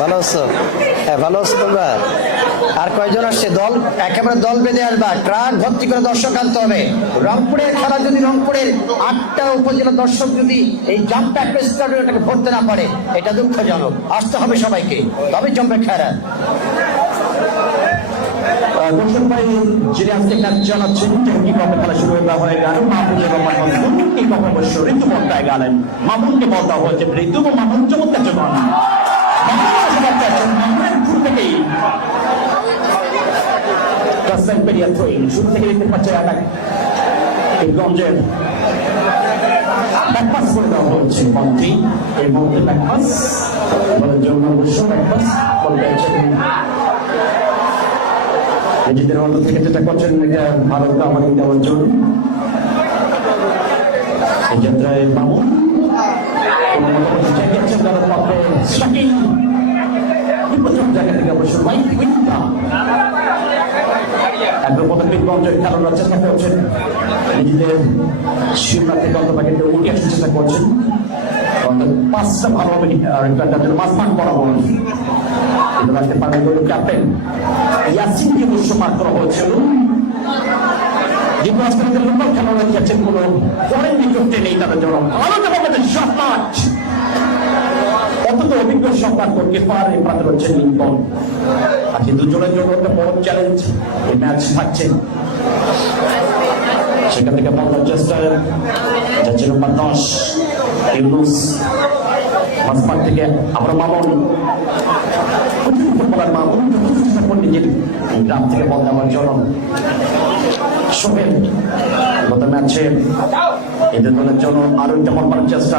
ভালো আছো? হ্যাঁ ভালো আছো তোমরা? আর কয়জন আসছে? দল? একেবারে দল বেঁধে আসবা। ট্রাক ভর্তি করে দর্শক আনতে হবে। রংপুরের খেলা যদি রংপুরের আটটা উপজেলা দর্শক যদি এই জাম্পটা স্টেডিয়ামটাকে ভরতে না পারে, এটা দুঃখজনক। আসতে হবে সবাইকে। তবে জমবে খেলা। দর্শক ভাই যিনি আজকে ম্যাচ চালাচ্ছেন কি কবে খেলা শুরু হয়ে হয়ে? গেল মাহমুদের রহমান মাহমুদ কি কবে অবশ্য ঋতু বর্তায় গেলেন? মাহমুদকে বলতে হয়েছে ঋতু ও মাহমুদ চমৎকার জন্য থেকেই। কাস্তান পেরিয়া থ্রোয়িং, শুরু থেকে দেখতে পাচ্ছে অ্যাটাক গঞ্জের ব্যাকপাস করে দেওয়া হয়েছে মন্ত্রী এই মুহূর্তে ব্যাকপাস বলার জন্য অবশ্য ব্যাকপাস বলে পেয়েছেন নিজেদের অন্ত থেকে যেটা করছেন, এটা ভারত আমাদের দেওয়ার জন্য। এই যাত্রায় মামুন কোনো মতো জায়গাচ্ছেন তার পথে বিপজ্জনক জায়গা থেকে অবশ্য লাইট উইন্ডা একদম পদক্ষেপ গঞ্জের খেলানোর চেষ্টা করছেন। নিজেদের সীমা থেকে অন্তপাকে উঠে আসার চেষ্টা করছেন। পাঁচটা ভালো তাদের মাঝমান বরাবর কিন্তু রাখতে পারেন দলীয় ক্যাপ্টেন ইয়াসিনকে অবশ্য মার করা হয়েছিল। কিন্তু আজকে গেছেন কোনো ফরেন নিযুক্তি নেই তাদের জন্য। ভালো অন্তত অভিজ্ঞ সম্রাট করতে পারে প্রান্ত হচ্ছেন লিঙ্কন। আর কিন্তু দুজনের জন্য একটা বড় চ্যালেঞ্জ এই ম্যাচ থাকছে। সেখান থেকে বলার চেষ্টা যাচ্ছে নম্বর দশ ইউনুস মাঝমাঠ থেকে আমরা মামুন। ফুটবলার মামুন নিজের গ্রাম থেকে বল দেওয়ার জন্য। সোহেল গত ম্যাচে এদের দলের জন্য আরও একটা বল চেষ্টা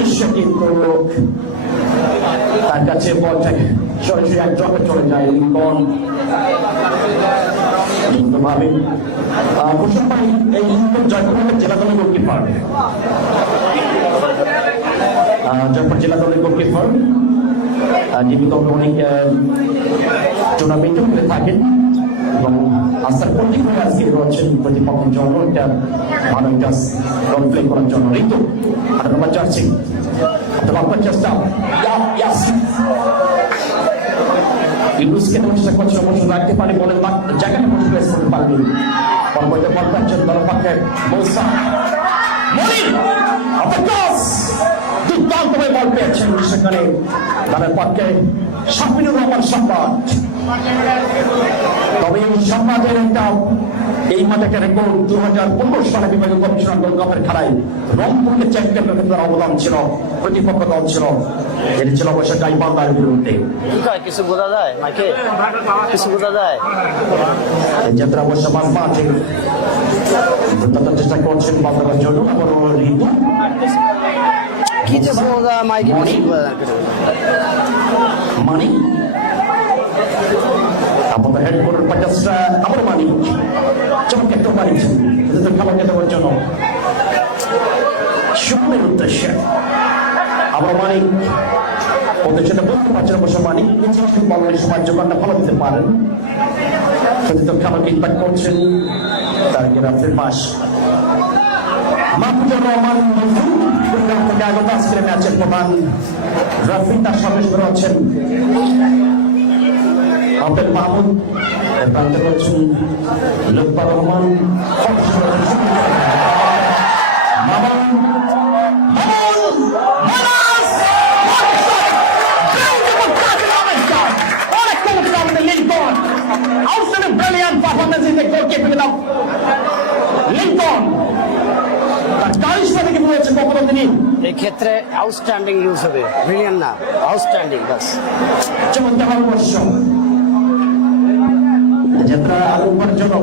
উদ্দেশ্যে কিন্তু তার কাছে বলটা সরাসরি এক ড্রপে চলে যায়, লিঙ্কন। ভাবে হোসেন ভাই এই লিঙ্কন গোলকিপার জয়পুর জেলা দলের অনেক টুর্নামেন্টে করে থাকেন এবং আস্থার প্রতীক হয়ে আজকে রয়েছেন প্রতিপক্ষের জন্য একটা ভালো একটা করার জন্য। ঋতু আট নম্বর জার্সি অথবা আপনার চেষ্টা ইয়াসিন ইউনুসকে দেওয়ার চেষ্টা করছে অবশ্য রাখতে পারে বলে জায়গাটা মতো প্লেস করতে পারবে পরবর্তী বল পাচ্ছেন দলপক্ষে মৌসা মনির অপকাশ দুর্দান্তভাবে বল পেয়েছেন সেখানে তাদের পক্ষে সাপিনুর রহমান সম্রাট তবে এই সম্রাটের একটা এই মাঠে একটা রেকর্ড দু হাজার পনেরো সালে বিভাগীয় কমিশনার কাপের খেলায় রংপুরকে চ্যাম্পিয়ন ক্ষেত্রে অবদান ছিল প্রতিপক্ষ দল ছিল। যেটি ছিল অবশ্য গাইবান্ধার বিরুদ্ধে। কিছু বোঝা যায়? মাইকে? কিছু বোঝা যায়? এই যাত্রা অবশ্য মাঠে দুর্দান্ত চেষ্টা করছেন বাঁধাবার জন্য আবার ঋতু। কিছু বোঝা মাইকে। মানি আপাতত হেড করার পঞ্চাশটা আবার মানি চমকে একটা মানি এদের খাবার খেতে জন্য শুভের উদ্দেশ্যে আবার মানি ওদের সেটা বলতে পারছে না বসে মানি নিজে বলের সময় যোগানটা ভালো দিতে পারেন। তো খাবারকে ইম্প্যাক্ট করছেন। তার রাত্রের মাস মাহফুজুর রহমান মঞ্জুর কুড়িগ্রাম থেকে আগত আজকের ম্যাচের প্রধান। রাফি তার হচ্ছেন আব্দুল মাহমুদ প্রান্তে রয়েছেন Lutfor Rahman Linkon outstanding brilliant performance in the গোলকিপিং of Linkon তার কারিশমা থেকে বলেছে কখনো তিনি এই ক্ষেত্রে আউটস্ট্যান্ডিং ইউজ হবে। ব্রিলিয়ান না? আউটস্ট্যান্ডিং বাস। চমৎকার যাত্রা আগমনের জন্য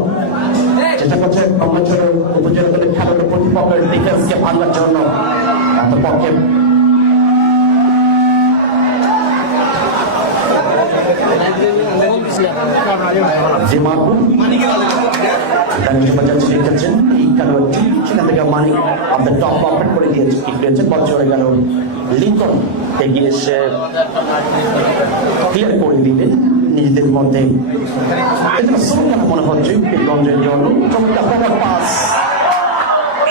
চেষ্টা করছে কর্মচর উপজেলা দলের খেলোয়াড় প্রতিপক্ষের ডিফেন্সকে ভাঙার জন্য। পক্ষে যে থেকে মানিক আপনার টপ অপারেট করে দিয়েছে, কি পেয়েছে, বল চলে গেল। লিঙ্কন এগিয়ে এসে ক্লিয়ার করে দিলেন নিজেদের মধ্যে। মনে হচ্ছে পীরগঞ্জের জন্য। চমৎকার পাস।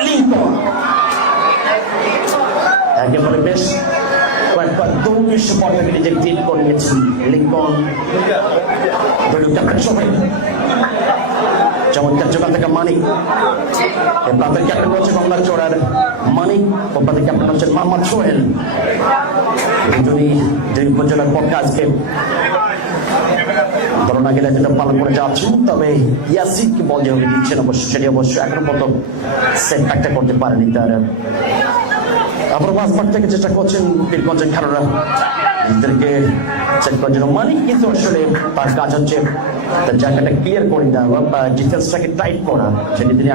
লিঙ্কন একেবারে বেশ কয়েকবার দৌড়ের পর থেকে নিজেকে ক্লিন করে নিয়েছেন লিঙ্কন সবাই। চমৎকার জোগান থেকে মানিক। প্রান্তের ক্যাপ্টেন হচ্ছে বাংলার চোরার মানিক ও প্রান্তের ক্যাপ্টেন হচ্ছেন মোহাম্মদ সোহেল। দুজনই দুই উপজেলার পক্ষে আজকে ধরনা গেলে যেটা পালন করে যাচ্ছেন তবে ইয়াসিনকে বল যেভাবে দিচ্ছেন অবশ্য, সেটি অবশ্য এখনও সেট ব্যাকটা করতে পারেনি তার। আবার মাঝমাঠ থেকে চেষ্টা করছেন বীরগঞ্জের খেলোয়াড়রা। নিজেদেরকে চেক করার জন্য মানিক কিন্তু আসলে তার কাজ হচ্ছে। তার জায়গাটা ক্লিয়ার করে দেওয়া বা ডিফেন্সটাকে টাইট করা। সেটি তিনি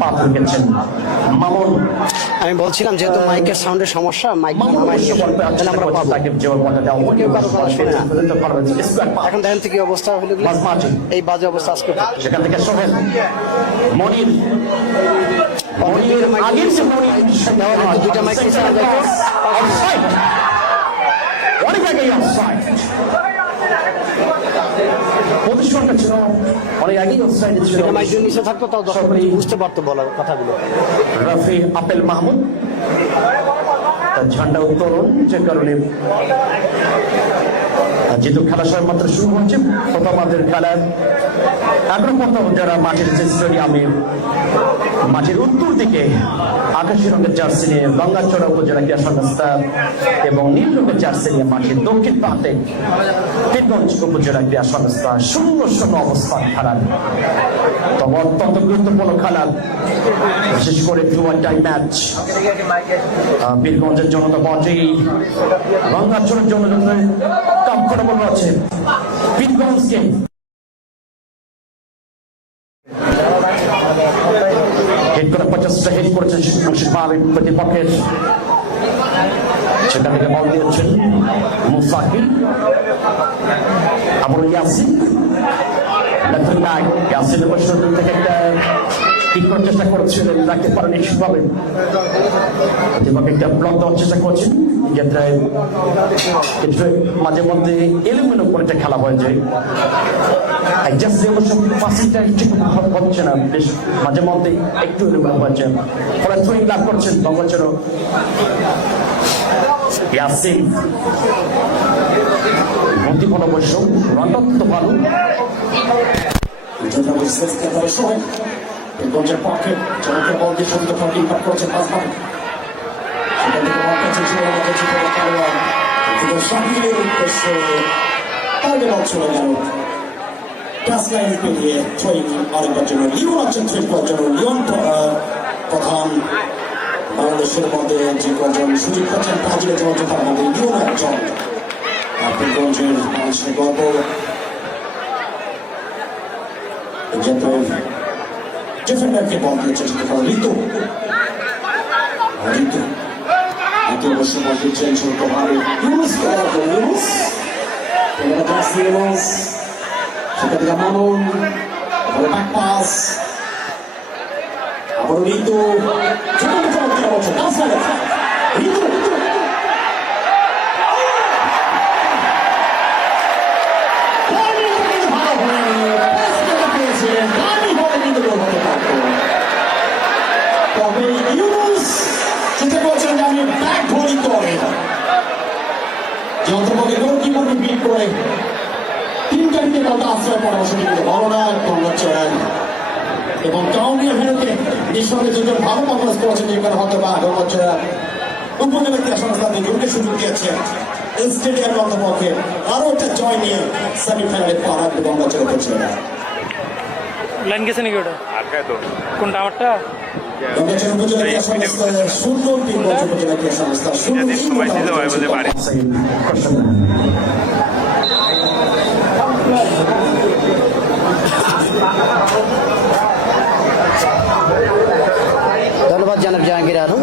পাত রেখেছেন। মামুন। আমি বলছিলাম যেহেতু মাইকের সাউন্ডের সমস্যা মাইক। এখন দেখেন তো কি অবস্থা হলো এই বাজে অবস্থা আজকে। সেখান থেকে সোহেল। মনির। মনির আগের যে মনির। দুইটা মাইক নিচে আনা যায় তো? অফসাইড অনেক আগেই অফসাইড পজিশনটা ছিল অনেক আগেই অফসাইড ছিল দুইটা মাইক যদি নিচে থাকতো তাও দর্শক সকলেই বুঝতে পারতো বলার কথাগুলো। রাফি আপেল মাহমুদ তার ঝান্ডা উত্তোলন যে কারণে যেহেতু খেলা সময় মাত্র শুরু হচ্ছে প্রথমাদের খেলার এখনও প্রথম যারা মাঠের যে স্টেডিয়ামে, মাঠের উত্তর দিকে আকাশি রঙের জার্সি নিয়ে গঙ্গাচড়া উপজেলা ক্রীড়া সংস্থা এবং নীল রঙের জার্সি নিয়ে মাঠের দক্ষিণ প্রান্তে পীরগঞ্জ উপজেলা ক্রীড়া সংস্থা শূন্য শূন্য অবস্থান খেলার। তবে অত্যন্ত গুরুত্বপূর্ণ খেলা। বিশেষ করে টু ওয়ান টাইম ম্যাচ বীরগঞ্জের জন্য তো বটেই গঙ্গাচড়ের জন্য কমফোর্টেবল আছে বীরগঞ্জকে হিট করে পঞ্চাশটা হিট করেছেন মুর্শিদ মালিক প্রতিপক্ষের। সেখান থেকে বল দিয়েছেন মুসাকির আবুল ইয়াসিন। ইয়াসিনের বছর থেকে একটা ঠিক করার চেষ্টা করছিলেন রাখতে পারেন দেওয়ার চেষ্টা করছেন ক্ষেত্রে কিছু মাঝে মধ্যে এলোমেলো করে একটা খেলা হয়ে যায়। অ্যাডজাস্ট যে অবশ্য পাসিংটা ঠিক হচ্ছে না, বেশ মাঝে মধ্যে একটু হয়েছে ফলে করছেন বঙ্গচর ইয়াসিন গতিপূর্ণ অবশ্য রণদত্ত ভালো গঞ্জের পক্ষে চমকের বল দিয়ে সন্ধ্যা পর ইম্প্যাক্ট করছেন পাঁচবার সেখান থেকে পেয়েছেন ছিল আমাদের জীবনে খেলোয়াড় কিন্তু শাকিলের উদ্দেশ্যে তাহলে বল চলে গেল। টাচ লাইন পেরিয়ে থ্রোয়িং আরেকবার জন্য লিওন আছেন থ্রোয়িং করার জন্য। লিওন প্রধান বাংলাদেশের মধ্যে যে কজন সুযোগ পাচ্ছেন। ব্রাজিলে যাওয়ার জন্য তার মধ্যে লিওন একজন। মানুষের গর্ব। যেহেতু ডিফেন্ডারকে বল দিয়েছে সেটা কারণ ঋতু ঋতু ঋতু অবশ্য বল দিচ্ছেন ছোটভাবে ইউনুস ইউনুস ইউনুস সেটা থেকে মামুন ব্যাক পাস আবার ঋতু ছোট সাইডে ঋতু যে অন্তর্পক্ষে গোলকিপারকে বিট করে। তিনটা উইকেট বলতে আশ্রয় পরামর্শ ভালো না কংগ্রেস এবং কাউনিয়া ভেনুকে নিঃসন্দেহে দুজন ভালো পারফরমেন্স করেছেন যেখানে হয়তো বা গঙ্গচড়া উপজেলা ক্রীড়া সংস্থা দুজনকে সুযোগ দিয়েছে এই স্টেডিয়ামের অন্তর্পক্ষে আরও একটা জয় নিয়ে সেমিফাইনালে পাড়া গঙ্গাচড়া করছে লাইন গেছে নাকি ওটা? কোনটা আমারটা? ধন্যবাদ জানাব জাহাঙ্গীর আলম